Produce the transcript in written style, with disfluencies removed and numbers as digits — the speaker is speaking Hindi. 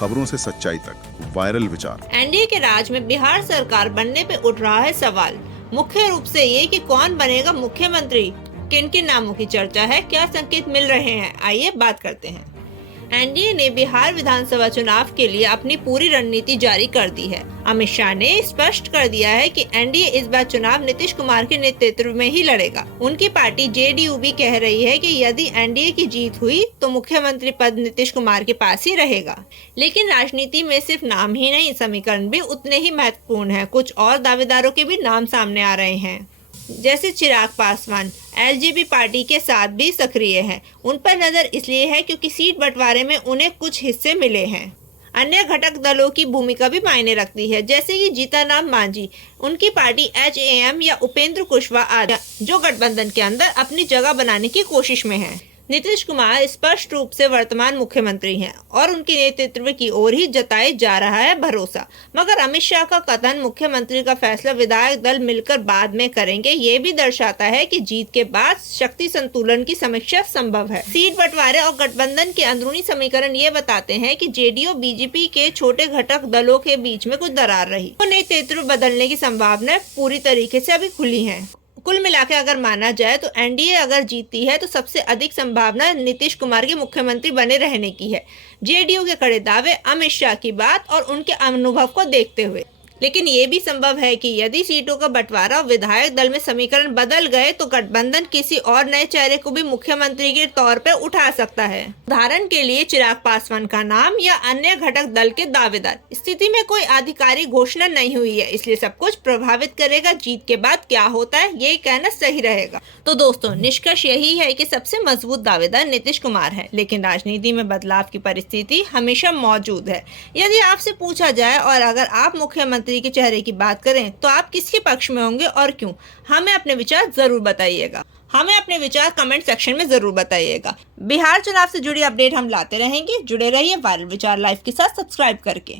खबरों से सच्चाई तक, वायरल विचार। एनडीए के राज में बिहार सरकार बनने पे उठ रहा है सवाल, मुख्य रूप से ये कि कौन बनेगा मुख्यमंत्री, किन किन नामों की चर्चा है, क्या संकेत मिल रहे हैं, आइए बात करते हैं। एनडीए ने बिहार विधानसभा चुनाव के लिए अपनी पूरी रणनीति जारी कर दी है। अमित शाह ने स्पष्ट कर दिया है कि एनडीए इस बार चुनाव नीतीश कुमार के नेतृत्व में ही लड़ेगा। उनकी पार्टी जेडीयू भी कह रही है कि यदि एनडीए की जीत हुई तो मुख्यमंत्री पद नीतीश कुमार के पास ही रहेगा। लेकिन राजनीति में सिर्फ नाम ही नहीं, समीकरण भी उतने ही महत्वपूर्ण है। कुछ और दावेदारों के भी नाम सामने आ रहे हैं, जैसे चिराग पासवान एलजेपी पार्टी के साथ भी सक्रिय हैं। उन पर नजर इसलिए है क्योंकि सीट बंटवारे में उन्हें कुछ हिस्से मिले हैं। अन्य घटक दलों की भूमिका भी मायने रखती है, जैसे कि जीतन राम मांझी, उनकी पार्टी एचएएम या उपेंद्र कुशवाहा आदि, जो गठबंधन के अंदर अपनी जगह बनाने की कोशिश में है। नीतीश कुमार स्पष्ट रूप से वर्तमान मुख्यमंत्री हैं और उनके नेतृत्व की ओर ही जताया जा रहा है भरोसा। मगर अमित शाह का कथन मुख्यमंत्री का फैसला विधायक दल मिलकर बाद में करेंगे, ये भी दर्शाता है कि जीत के बाद शक्ति संतुलन की समीक्षा संभव है। सीट बंटवारे और गठबंधन के अंदरूनी समीकरण ये बताते हैं कि जेडीयू बीजेपी के छोटे घटक दलों के बीच में कुछ दरार रही, तो नेतृत्व बदलने की संभावना पूरी तरीके से अभी खुली है। कुल मिलाकर अगर माना जाए तो एनडीए अगर जीतती है तो सबसे अधिक संभावना नीतीश कुमार के मुख्यमंत्री बने रहने की है। जेडीयू के कड़े दावे, अमित शाह की बात और उनके अनुभव को देखते हुए। लेकिन ये भी संभव है कि यदि सीटों का बंटवारा और विधायक दल में समीकरण बदल गए तो गठबंधन किसी और नए चेहरे को भी मुख्यमंत्री के तौर पर उठा सकता है। उदाहरण के लिए चिराग पासवान का नाम या अन्य घटक दल के दावेदार। स्थिति में कोई आधिकारिक घोषणा नहीं हुई है, इसलिए सब कुछ प्रभावित करेगा। जीत के बाद क्या होता है ये कहना सही रहेगा। तो दोस्तों, निष्कर्ष यही है कि सबसे मजबूत दावेदार नीतीश कुमार है, लेकिन राजनीति में बदलाव की परिस्थिति हमेशा मौजूद है। यदि आपसे पूछा जाए और अगर आप मुख्यमंत्री के चेहरे की बात करें तो आप किसके पक्ष में होंगे और क्यों? हमें अपने विचार जरूर बताइएगा। हमें अपने विचार कमेंट सेक्शन में जरूर बताइएगा। बिहार चुनाव से जुड़ी अपडेट हम लाते रहेंगे। जुड़े रहिए वायरल विचार लाइव के साथ सब्सक्राइब करके।